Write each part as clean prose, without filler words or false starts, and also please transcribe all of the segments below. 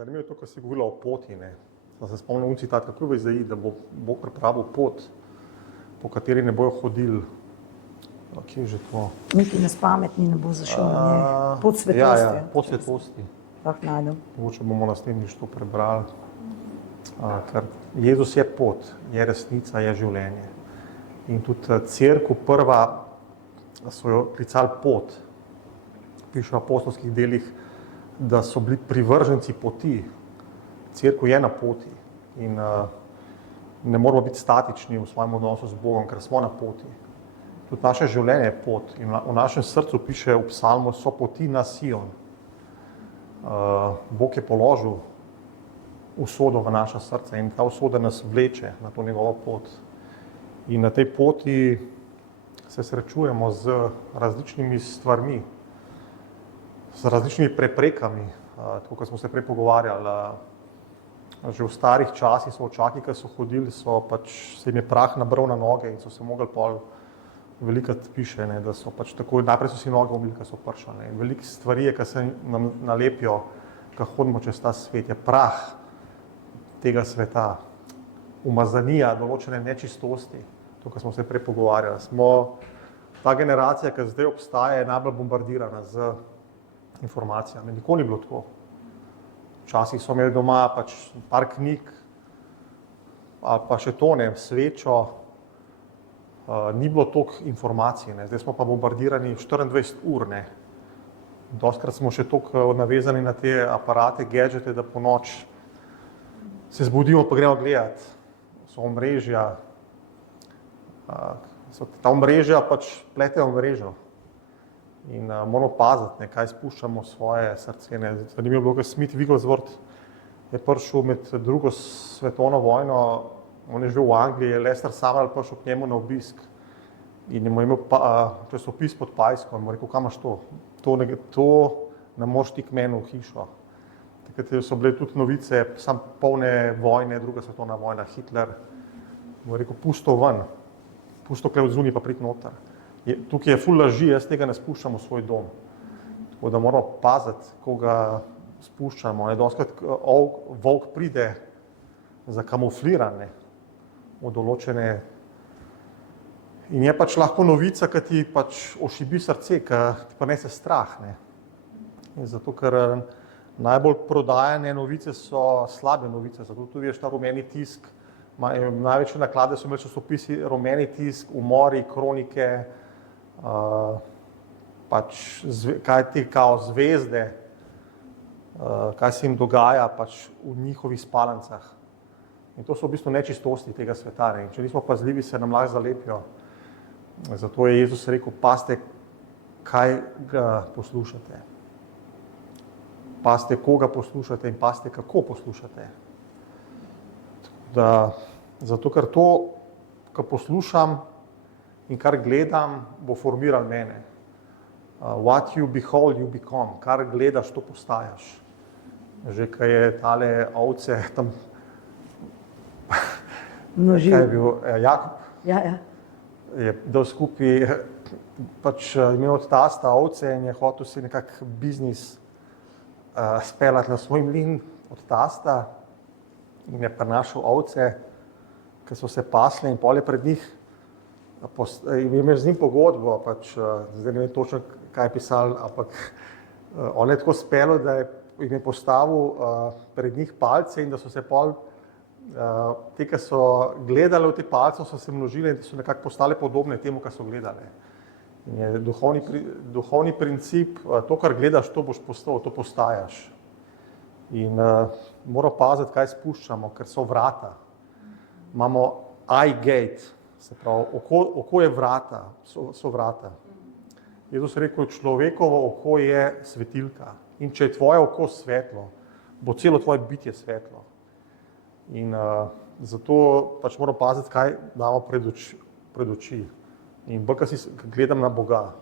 Zanimivo je to, ko si govorila o poti. Sem se spomnil citat, kako je v Izaiji, da bo Bog pripravil pot, po kateri ne bojo hodili. Kje je že to? Niti nespametni ne bo zašel na njej. Pot svetosti. Ja, pot svetosti. Lahko najdem. Mogoče bomo naslednjič to prebrali. Ker Jezus je pot, je resnica, je življenje. In tudi cerkev prva so jo klicali pot. Piše v apostolskih delih, da so bili privrženci poti. Cerkev je na poti in ne moramo biti statični v svojem odnosu z Bogom, ker smo na poti. Tudi naše življenje je pot in v našem srcu piše v psalmu, so poti na Sion. Bog je položil usodo v naša srca in ta usoda nas vleče na to njegovo pot. In na tej poti se srečujemo z različnimi stvarmi, z različnimi preprekami, tako kot smo se prej pogovarjali. Že v starih časih so očaki, ki so hodili, se jim je prah nabral na noge in so se mogli pol velikrat piše, da so tako, najprej so si noge umili, ko so pršali. Veliko stvari je, ki se nam nalepijo, ko hodimo čez ta svet, je prah tega sveta, umazanija, določene nečistosti, to, kar smo se prej pogovarjali. Smo ta generacija, ki zdaj obstaja, je najbolj bombardirana z informacijami. Nikoli ni bilo tako. Včasih so imeli doma par knjig, ali pa še to, svečo, ni bilo toliko informacij, zdaj smo pa bombardirani 24 ur. Dostikrat smo še toliko navezani na te aparate, gadžete, da po noč se zbudimo, pa gremo gledati. So omrežja, ta omrežja pletejo mrežo. In moramo paziti, kaj spuščamo v svoje srce. Zanimivo je bilo, ko Smith Wigglesworth je prišel med drugo svetovno vojno, on je živel v Angliji, je Lester Sumrall prišel k njemu na obisk in je mu imel časopis pod pajsko in mu rekel, kam imaš to? To ne moreš ti k meni v hišo. Takrat so bile tudi novice, sam polne vojne, druga svetovna vojna, Hitler. Mu je rekel, pusto ven, pusto kle od zunaj pa priti noter. Tukaj je ful laži, jaz tega ne spuščam v svoj dom. Tako da moramo paziti, ko ga spuščamo. Dostikrat volk pride zakamufliran v določene. In je lahko novica, ki ti ošibi srce, ki ti prinese strah. In zato, ker najbolj prodajane novice so slabe novice. Zato tudi veš ta rumeni tisk. Največje naklade so imeli časopisi rumeni tisk, umori, kronike, kaj ti kao zvezde, kaj se jim dogaja v njihovih spalnicah. In to so v bistvu nečistosti tega sveta. In če nismo pazljivi, se nam lahko zalepijo. Zato je Jezus rekel, pazite, kaj ga poslušate. Pazite, koga poslušate in pazite, kako poslušate. Zato, ker to, kar poslušam in kar gledam, bo formiral mene. What you behold, you become. Kar gledaš, to postajaš. Že kaj je tale ovce tam, Množil. kaj je bil, Jakob, Ja. je dal skupaj, imel od tasta ovce in je hotel si nekak biznis speljati na svoj mlin od tasta in je prinašal ovce, ki so se pasle in pol je pred njih imel z njim pogodbo, zdaj ne vem točno, kaj je pisal, ampak on je tako speljal, da jim je postavil pred njih palce in da so se pol te, ki so gledali v te palce, so se množile in so nekako postale podobne temu, kar so gledali. In je duhovni princip, to, kar gledaš, to boš postal, to postajaš. In moramo paziti, kaj spuščamo, ker so vrata. Imamo eye gate, se pravi, oko je vrata, so vrata. Jezus je rekel, človekovo oko je svetilka. In če je tvoje oko svetlo, bo celo tvoje bitje svetlo. In zato moramo paziti, kaj damo pred oči. In bolj, ko gledam na Boga,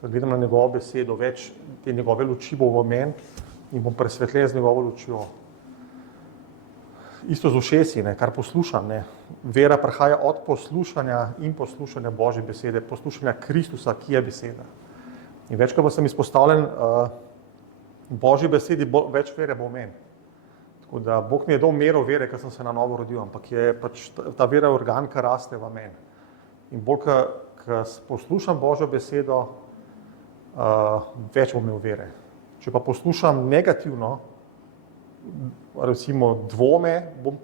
ko gledam na njegovo besedo, več te njegove luči bo v meni in bom presvetljen z njegovo lučjo. Isto z ušesi, kar poslušam. Vera prihaja od poslušanja in poslušanja Božje besede, poslušanja Kristusa, ki je beseda. In večkrat sem izpostavljen Božji besedi, več vere bo v meni. Tako da Bog mi je dal mero vere, ker sem se na novo rodil, ampak je pač ta vera organ, ki raste v meni. In bolj, ko poslušam Božjo besedo, več bom imel vere. Če pa poslušam negativno, recimo dvome, bo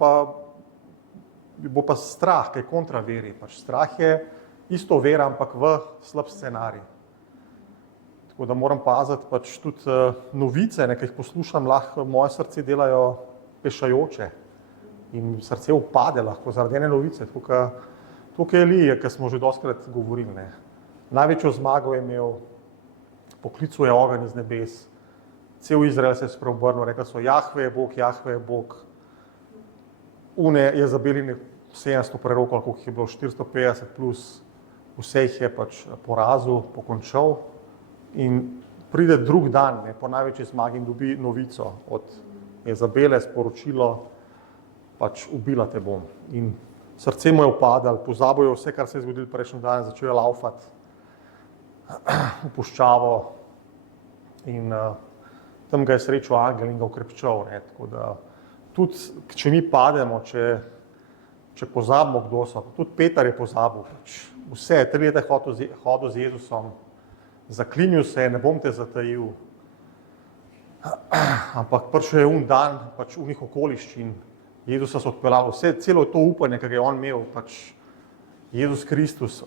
pa strah, kaj kontra veri. Pač strah je isto vera, ampak v slab scenarij. Tako da moram paziti pač tudi novice, ki jih poslušam, lahko moje srce delajo pešajoče in srce upade lahko zaradi ene novice. Tukaj je Elija, ki smo že dostikrat govorili. Ne. Največjo zmago je imel, poklical je ogenj iz nebes, cel Izrael se je spreobrnil, rekli so, Jahve je Bog, Jahve je Bog. Jezabelin 700 prerokov, koliko jih je bilo, 450 plus, vse jih je pač porazil, pokončal in pride drug dan, ne, po največji zmagi in dobi novico od Jezabele, sporočilo, pač ubila te bom. In srce mu je upadalo, pozabil je vse, kar se je zgodilo prejšnji dan, začel je laufati v puščavo in tam ga je srečal angel in ga ukrepčal. Ne, tako da tudi, če mi pademo, če pozabimo, kdo so, tudi Peter je pozabil, pač vse, 3 leta je hodil z Jezusom, zaklinil se je, ne bom te zatajil, ampak prišel je dan, pač unih okoliščin, Jezusa so odpeljali, celo to upanje, ki ga je on imel, pač Jezus Kristus,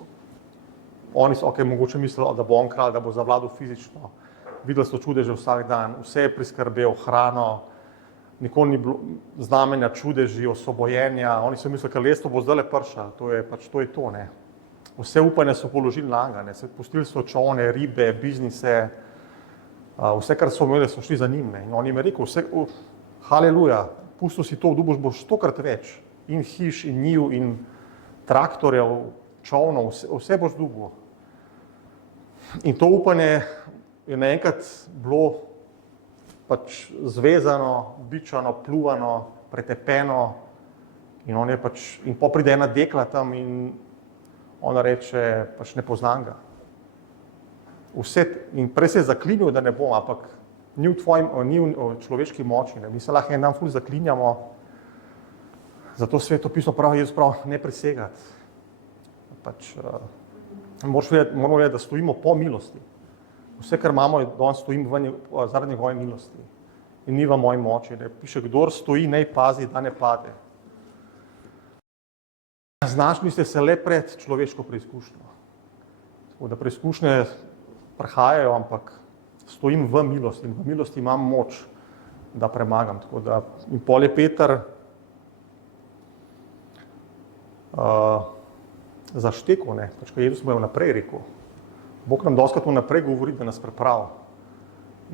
oni so, mogoče mislili, da bo on kralj, da bo zavladal fizično, videli so čudeže vsak dan, vse je priskrbel, hrano, nikoli ni bilo znamenja čudeži, osvobojenja, oni so mislili, kraljestvo bo zdajle prišlo, to je to, ne. Vse upanje so položili na njega, pustili so čolne, ribe, biznise, vse, kar so imeli, so šli za njim. Ne. In on jim je rekel, haleluja, pustil si to, dobiš boš 100-krat več, in hiš, in njiv, in traktorjev, čolnov, vse boš dobil. In to upanje je naenkrat bilo pač zvezano, bičano, pljuvano, pretepeno in on je pač, in pride ena dekla tam in ona reče, pač ne poznam ga. In prej se je zaklinil, da ne bom, ampak ni v človeški moči, ne. Mi se lahko en dan ful zaklinjamo, zato Sveto pismo pravi, Jezus pravi, ne prisegati. Pač, moramo vedeti, da stojimo po milosti. Vse, kar imamo, danes stojim zaradi njegove milosti in ni v moji moči. Ne. Piše, kdor stoji, naj pazi, da ne pade. Znašli ste se le pred človeško preizkušnjo. Tako da preizkušnje prihajajo, ampak stojim v milosti in v milosti imam moč, da premagam. Tako da, in pol je Peter zaštekel, ne, pač ko Jezus mu je vnaprej rekel. Bog nam dostikrat vnaprej govori, da nas pripravi.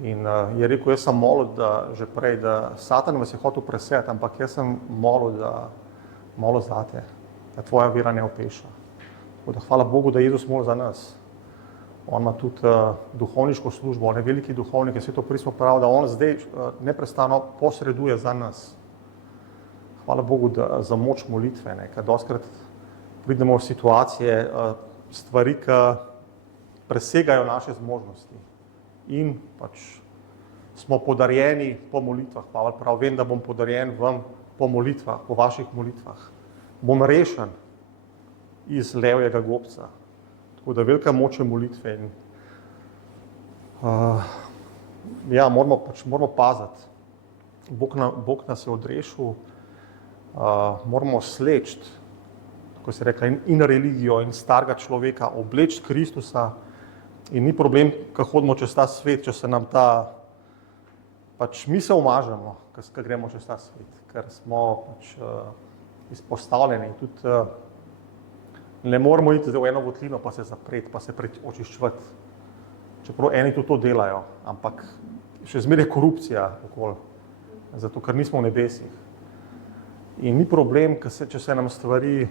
In je rekel, jaz sem molil, da že prej, da Satan vas je hotel presejati, ampak jaz sem molil zate, da tvoja vera ne opeša. Tako da hvala Bogu, da Jezus moli za nas. On ima tudi duhovniško službo, on je veliki duhovnik, Sveto pismo pravi, da on zdaj neprestano posreduje za nas. Hvala Bogu za moč molitve, ne, ker dostikrat pridemo v situacije, stvari, ki presegajo naše zmožnosti. In pač smo podarjeni po molitvah. Pavel pravi, vem, da bom podarjen vam po molitvah, po vaših molitvah. Bom rešen iz levjega gobca. Tako da velika moč je molitve. In, ja, moramo paziti. Bog nas je odrešil, moramo slečiti, tako se rekla, in religijo, in starega človeka, obleči Kristusa. In ni problem, ko hodimo čez ta svet, če se nam pač mi se umažemo, ko gremo čez ta svet, ker smo pač izpostavljeni. Tudi ne moramo iti v eno votlino, pa se zapreti, pa se očiščevati. Čeprav eni tudi to delajo, ampak še zmeraj je korupcija okoli, zato ker nismo v nebesih. In ni problem, če se nam stvari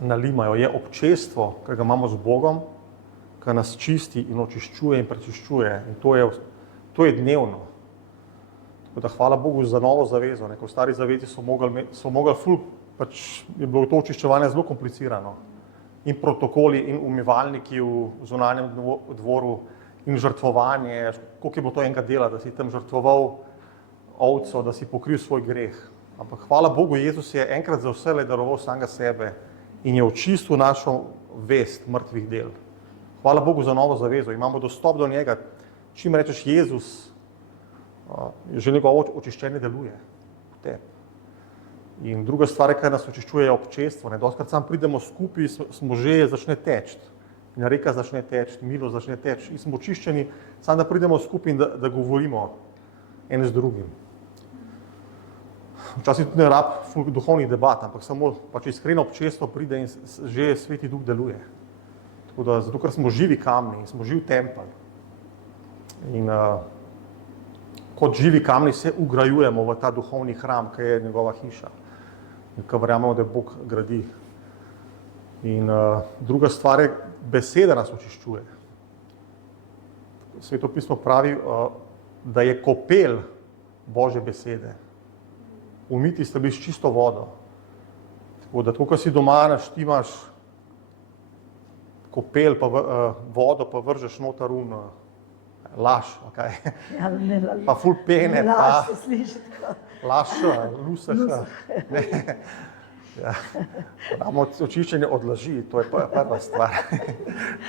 nalimajo, je občestvo, ki ga imamo z Bogom, ki nas čisti in očiščuje in prečiščuje. In to je dnevno. Tako da hvala Bogu za novo zavezo. V stari zavezi so mogli ful, pač je bilo to očiščevanje zelo komplicirano. In protokoli, in umivalniki v zunanjem dvoru, in žrtvovanje, koliko je bilo to enega dela, da si tam žrtvoval ovco, da si pokril svoj greh. Ampak hvala Bogu, Jezus je enkrat za vselej daroval samega sebe in je očistil našo vest mrtvih del. Hvala Bogu za novo zavezo, imamo dostop do njega. Čim rečeš Jezus, že njegovo očiščenje deluje v tebi. In druga stvar, kar nas očiščuje, je občestvo. Dostikrat sam pridemo skupaj, smo že začne teči. In reka začne teči, milost začne teči. In smo očiščeni, samo da pridemo skupaj in da govorimo en z drugim. Včasih tudi ne rab duhovnih debat, ampak samo pač iskreno občestvo pride in že Sveti Duh deluje. Tako da, zato, ker smo živi kamni in smo živ tempelj. In kot živi kamni se ugrajujemo v ta duhovni hram, ki je njegova hiša. In ki verjamemo, da Bog gradi. In druga stvar je, beseda nas očiščuje. Sveto pismo pravi, da je kopel Božje besede. Umiti ste bili s čisto vodo. Tako da, ko si doma naštimaš kopel, pa vodo, pa vržeš noter laž, okay? Ja, ne, pa ful pene, laž se sliši tako. Laša, luseha. Ja. Imamo očiščenje od laži, to je prva stvar.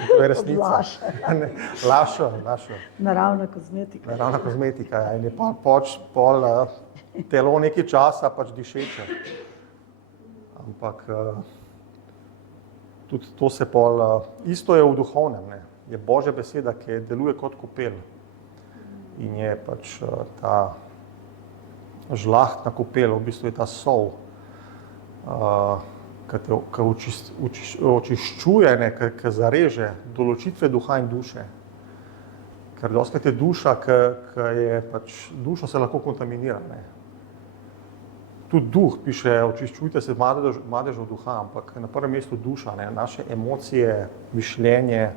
To je resnica. Laša. Naravna kozmetika. Naravna kozmetika, ja. In je pol telo nekaj časa pač dišeče. Ampak tudi to se pol, isto je v duhovnem, ne. Je Božja beseda, ki deluje kot kopel. In je pač ta žlahtna kopel, v bistvu je ta sol, ki očiščuje, ki zareže določitve duha in duše. Ker dostikrat je duša, ki je pač, duša se lahko kontaminira, ne. Tudi duh piše, očiščujte se madežev duha, ampak na prvem mestu duša, ne, naše emocije, mišljenje,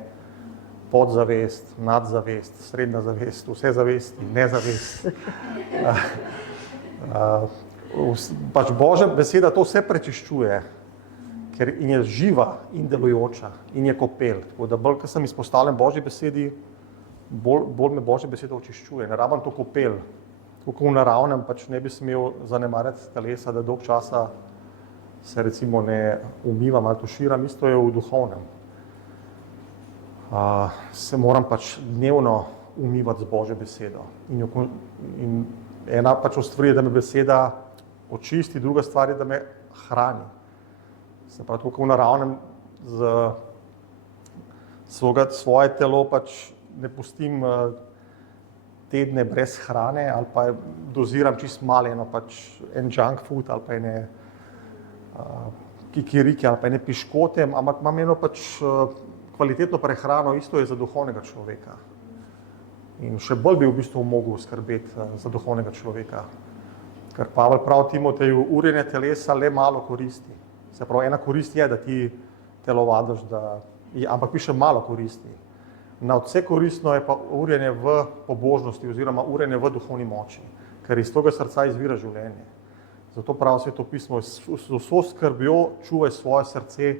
podzavest, nadzavest, srednja zavest, vse zavesti, nezavest. Pač Božja beseda to vse prečiščuje, ker in je živa in delujoča in je kopel. Tako da bolj, ko sem izpostavljen Božji besedi, bolj me Božja beseda očiščuje. Ne rabim to kopel. Tako v naravnem pač ne bi smel zanemarjati telesa, da dolg časa se recimo ne umivam ali tuširam, isto je v duhovnem. Se moram pač dnevno umivati z Božjo besedo. In ena pač od stvari je, da me beseda očisti, druga stvar je, da me hrani. Se pravi, tako v naravnem svoje telo pač ne pustim tedne brez hrane ali pa doziram čisto malo en junk food ali pa ene kikiriki ali pa ene piškote, ampak imam eno pač kvalitetno prehrano, isto je za duhovnega človeka. In še bolj bi v bistvu mogel skrbeti za duhovnega človeka. Ker Pavel pravi Timoteju, urjenje telesa le malo koristi. Se pravi, ena korist je, da ti telovadiš, ampak piše malo koristi. Nadvse koristno je pa urjenje v pobožnosti oziroma urjenje v duhovni moči, ker iz tega srca izvira življenje. Zato pravi Sveto pismo, z vso skrbjo čuvaj svoje srce,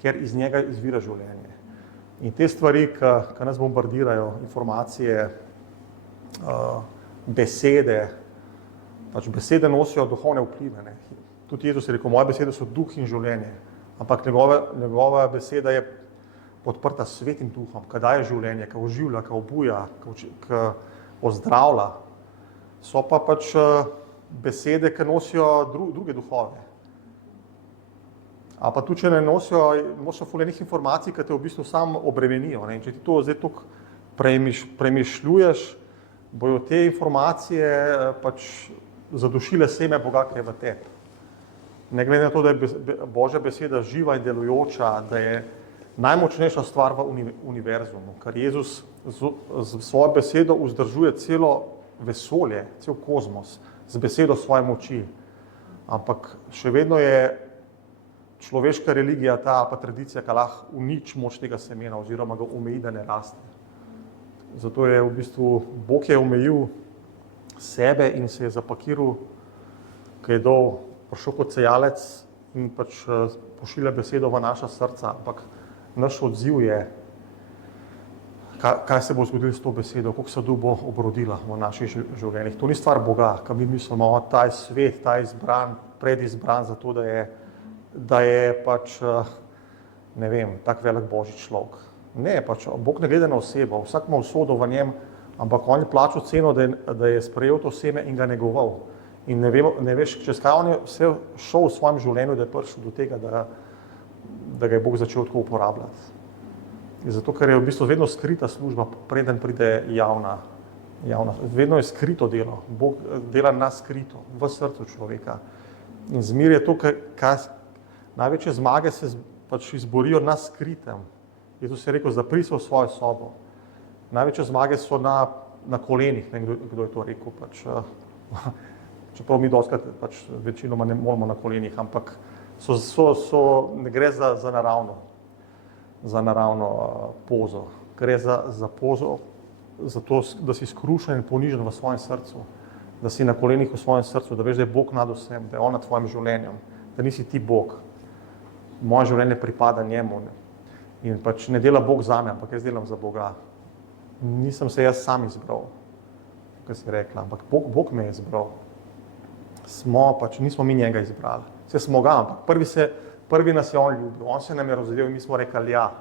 ker iz njega izvira življenje. In te stvari, ki nas bombardirajo, informacije, besede, pač besede nosijo duhovne vplive. Ne. Tudi Jezus je rekel, moje besede so duh in življenje, ampak njegova beseda je podprta s Svetim duhom, ki daje življenje, ki oživlja, ki obuja, ki ozdravlja. So pa pač besede, ki nosijo druge duhove. A pa tudi, če ne nosijo fulejnih informacij, ki te v bistvu sam obremenijo. Ne? In če ti to zdaj toliko premišljuješ, bojo te informacije pač zadušile seme Boga, ki je v tebi. Ne glede na to, da je Božja beseda živa in delujoča, da je najmočnejša stvar v univerzumu, ker Jezus z svojo besedo vzdržuje celo vesolje, cel kozmos, z besedo svoje moči. Ampak še vedno je človeška religija, ta pa tradicija, ki lahko uniči moč tega semena oziroma ga omeji, da ne raste. Zato je v bistvu Bog je omejil sebe in se je zapakiral, ki je prišel kot sejalec in pač pošilja besedo v naša srca, ampak naš odziv je, kaj se bo zgodilo s to besedo, koliko sadu bo obrodila v naših življenjih. To ni stvar Boga, ki mi mislimo, ta je svet, ta je izbran, predizbran za to, da je pač, ne vem, tak velik božji človek. Ne, pač Bog ne gleda na osebo, vsak ima usodo v njem, ampak on je plačal ceno, da je sprejel to seme in ga negoval. In ne veš, čez kaj on je vse šel v svojem življenju, da je prišel do tega, da ga je Bog začel tako uporabljati. Zato, ker je v bistvu vedno skrita služba, preden pride javna. Vedno je skrito delo. Bog dela nas skrito, v srcu človeka. In zmir je to, kar največje zmage se pač izborijo na skritem. Jezus je rekel, zapri se v svojo sobo. Največje zmage so na kolenih, ne kdo je to rekel. Pač, čeprav mi doskrat pač večinoma ne moramo na kolenih, ampak ne gre za naravno pozo. Gre za pozo, za to, da si skrušen in ponižen v svojem srcu, da si na kolenih v svojem srcu, da veš, da je Bog nad vsem, da je on nad tvojim življenjem, da nisi ti Bog. Moje življenje pripada njemu. In pač ne dela Bog zame, ampak jaz delam za Boga. Nisem se jaz sam izbral, kot si rekla, ampak Bog me je izbral. Nismo mi njega izbrali. Vse smo ga, ampak prvi nas je on ljubil, on se nam je razdelil in mi smo rekli ja.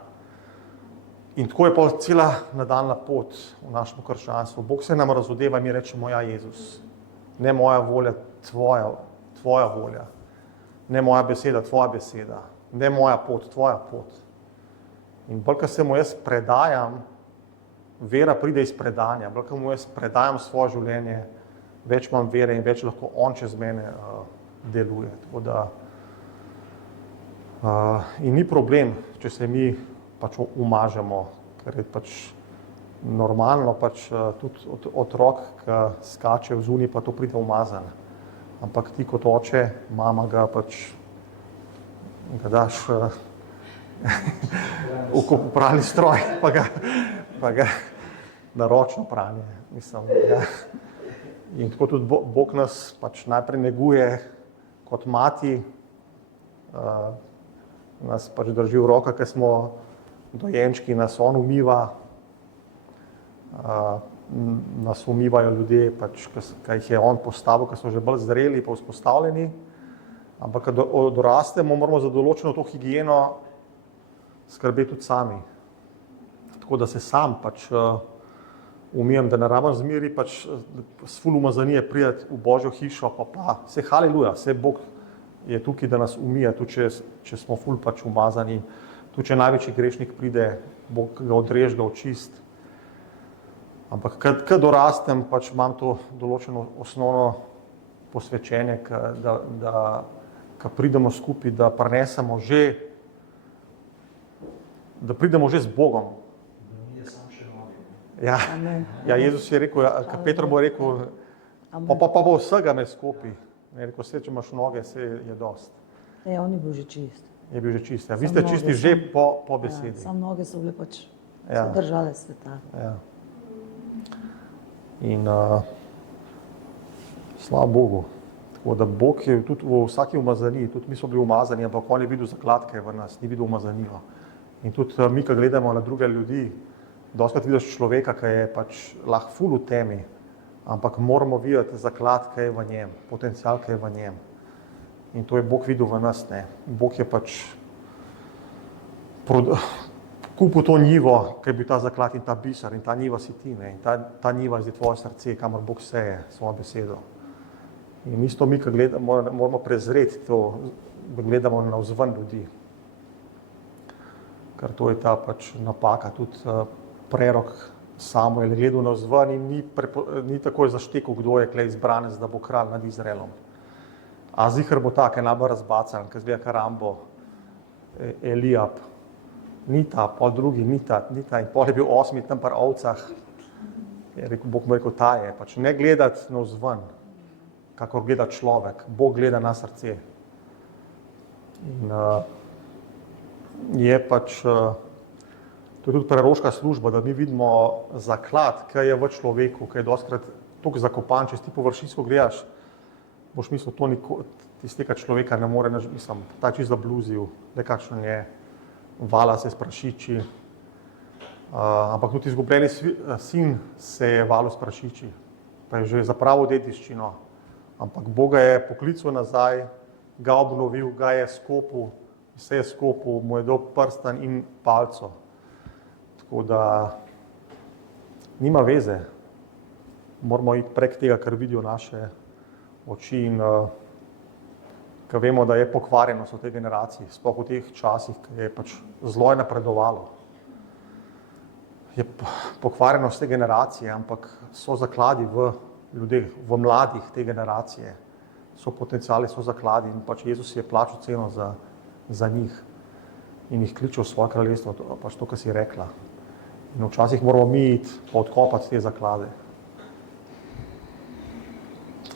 In tako je pa cela nadaljna pot v našem krščanstvu. Bog se nam razodeva in mi rečemo, ja, Jezus, ne moja volja, tvoja volja, ne moja beseda, tvoja beseda, ne moja pot, tvoja pot. In bolj, ko se mu jaz predajam, vera pride iz predanja, bolj, ko mu jaz predajam svoje življenje, več imam vere in več lahko on čez mene deluje. Tako da, in ni problem, če se mi pač umažemo, ker je pač normalno, pač tudi otrok, ki skače v zunaj, pa to pride umazan. Ampak ti kot oče, mama ga pač ga daš v pralni stroj, pa ga na ročno pranje. Mislim, ja. In tako tudi Bog nas pač najprej neguje kot mati, nas pač drži v rokah, ker smo dojenčki, nas on umiva, nas umivajo ljudje, pač, ki jih je on postavil, ki so že bolj zreli pa vzpostavljeni, ampak ko dorastemo, moramo za določeno to higieno skrbeti tudi sami. Tako da se sam pač umijem, da ne rabim zmiri, pač s ful umazanije priti v Božjo hišo, pa se haleluja, se Bog je tukaj, da nas umije, tudi če smo ful pač umazani, tudi če največji grešnik pride, Bog ga odreže, ga očist. Ampak, ko dorastem, pač imam to določeno osnovno posvečenje, ko pridemo skupaj, da prinesemo da pridemo že z Bogom. Ja, Jezus je rekel, Petro bo rekel, pa bo vsega me skupaj. Je rekel, vse, če imaš noge, vse je dost. Ja, on je bil že čist. Je bil že čist, ja. Vi ste čisti že po besedi. Ja, samo noge so bile pač držale sveta. Ja. In slava Bogu. Tako da Bog je tudi v vsaki umazaniji, tudi mi smo bili umazani, ampak on je videl zakladke v nas, ni videl umazanilo. In tudi mi, ko gledamo na druge ljudi, dostakrat vidiš človeka, ki je pač lahko ful v temi, ampak moramo videti zaklad, ki je v njem, potencial, ki je v njem. In to je Bog videl v nas, ne. Bog je pač kupil to njivo, ki je bil ta zaklad in ta biser, in ta njiva si ti, ne. In ta njiva je tvoje srce, kamor Bog seje svojo besedo. In isto mi, ko gledamo, moramo prezreti to, da gledamo navzven ljudi. Ker to je ta pač napaka, tudi prerok Samuel je gledal navzven in ni takoj zaštekal, kdo je klej izbranec, da bo kralj nad Izraelom. A ziher bo tak, je najbolj razbacan, ker zgleda Rambo, Elijab, ni ta, pol drugi, ni ta, in pol je bil 8 tam par ovcah, Bog mu rekel, ta je, pač ne gledati navzven, kakor gleda človek, Bog gleda na srce. In je pač, to je tudi preroška služba, da mi vidimo zaklad, ki je v človeku, ki je dostkrat toliko zakopan, če ti površinsko gledaš, boš mislil, iz tega človeka ne more, mislim, ta je čisto zabluzil, le kakšen je, vala se s prašiči, Ampak tudi izgubljeni sin se je valil s prašiči, pa je že zapravil dediščino. Ampak Bog ga je poklical nazaj, ga obnovil, ga je skopil, vse je skopil, mu je dal prstan in palco. Tako da nima veze. Moramo iti prek tega, kar vidijo naše oči in ker vemo, da je pokvarjenost v tej generaciji, sploh v teh časih, ki je pač zlo je napredovalo. Je pokvarjenost te generacije, ampak so zakladi v ljudeh, v mladih te generacije. So potenciali, so zakladi in pač Jezus je plačal ceno za njih in jih kliče v svoje kraljestvo, pač to, kar si rekla. In včasih moramo mi iti pa odkopati te zaklade.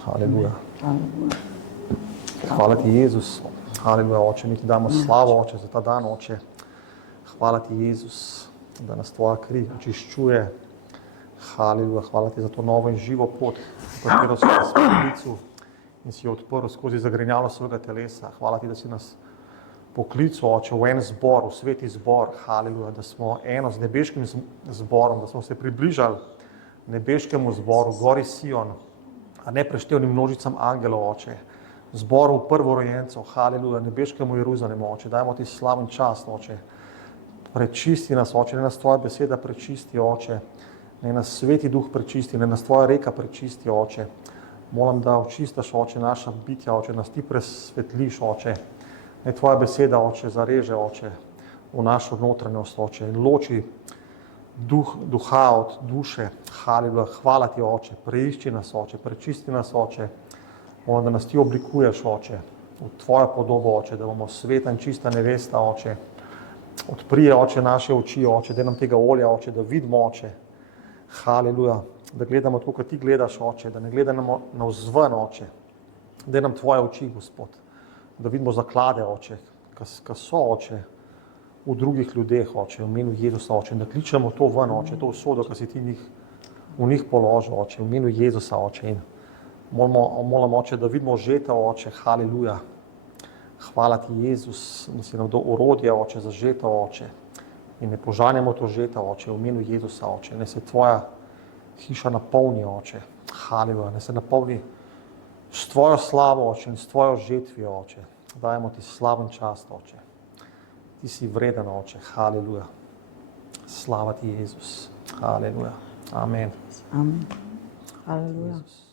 Haleluja. Hvala ti, Jezus. Haleluja, Oče, mi ti damo slavo, Oče, za ta dan, Oče. Hvala ti, Jezus, da nas tvoja kri očiščuje. Haleluja, hvala ti za to novo in živo pot, v katero si nas poklical in si jo odprl skozi zagrinjalo svojega telesa. Hvala ti, da si nas poklical, Oče, v en zbor, v sveti zbor. Haleluja, da smo eno z nebeškim zborom, da smo se približali nebeškemu zboru, gori Sion, a ne preštevnim množicam angelov, Oče. Zboru prvorojencev, haleluja, nebeškemu Jeruzalemu, Oče. Dajmo ti slavo in čast, Oče. Prečisti nas, Oče, ne nas tvoja beseda prečisti, Oče. Ne nas sveti duh prečisti, ne nas tvoja reka prečisti, Oče. Molim, da očistaš, Oče, naša bitja, Oče, nas ti presvetliš, Oče. Ne tvoja beseda, Oče, zareže, Oče, v našo notranjost, Oče, in loči duha od duše. Haleluja, hvala ti, Oče, preišči nas, Oče, prečisti nas, Oče. Molim, da nas ti oblikuješ, Oče, v tvojo podobo, Oče, da bomo sveta in čista nevesta, Oče. Odprije, Oče, naše oči, Oče, da nam tega olja, Oče, da vidimo, Oče. Haleluja, da gledamo to, kar ti gledaš, Oče, da ne gledamo navzven, Oče. Da nam tvoje oči, Gospod, da vidimo zaklade, Oče, ki so, Oče, v drugih ljudeh, Oče, v imenu Jezusa, Oče, da kličemo to ven, Oče, to usodo, ki si ti v njih položil, Oče, v imenu Jezusa, Oče, in molim, Oče, da vidimo žeta, Oče, haleluja. Hvala ti, Jezus, da si nam dal orodje, Oče, za žeta, Oče, in ne požanjamo to žeta, Oče, v imenu Jezusa, Oče, ne se tvoja hiša napolni, Oče, haleluja, ne se napolni s tvojo slavo, Oče, in s tvojo žetvijo, Oče. Dajemo ti slavo in čast, Oče. Ti si vreden, Oče, haleluja. Slava ti, Jezus, haleluja. Amen. Amen. Haleluja. Jezus.